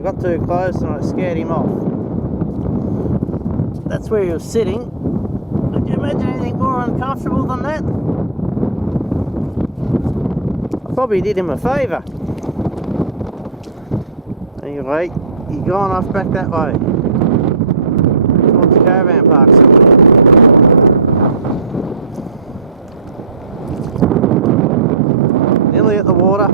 I got too close and I scared him off. That's where he was sitting. Could you imagine anything more uncomfortable than that? I probably did him a favour. Anyway, he's gone off back that way towards the caravan park somewhere. Nearly at the water.